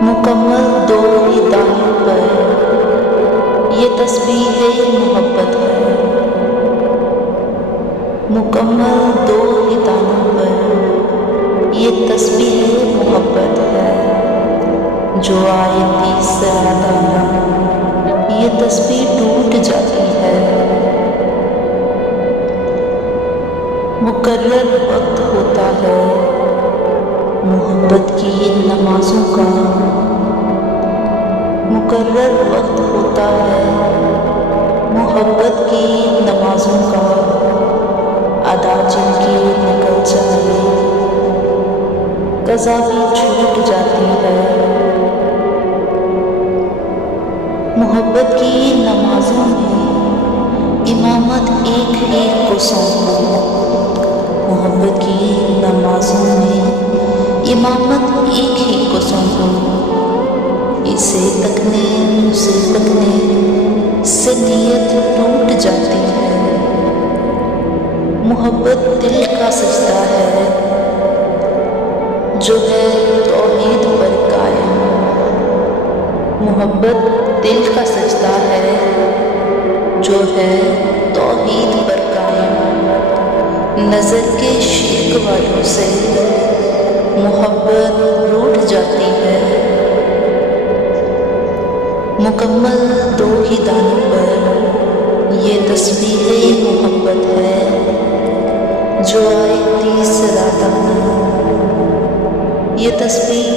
مکمل دو ہی دانوں پر یہ تسبیح محبت ہے۔ مکمل دو ہی دانوں پر یہ تسبیح محبت ہے۔ جو آئے تیسرا دانہ یہ تسبیح ٹوٹ جاتی ہے۔ مقرر وقت ہوتا ہے محبت کی نمازوں کا، مقرر وقت ہوتا ہے محبت کی نمازوں کا، ادا جن کی نکل جائے قضا بھی چھوٹ جاتی ہے۔ محبت کی نمازوں میں امامت ایک ہی کو سونپو، محبت کی نمازوں میں امامت ایک ہی کو سونپو، اسے تکنے سے نیت ٹوٹ جاتی ہے۔ محبت دل کا سجدہ ہے جو ہے توحید پر قائم، محبت دل کا سجدہ ہے جو ہے توحید پر قائم۔ نظر کے شرک والوں سے محبت روٹھ جاتی ہے۔ مکمل دو ہی دانوں پر یہ تسبیح محبت ہے۔ جو آئے تیسرا دانہ یہ تسبیح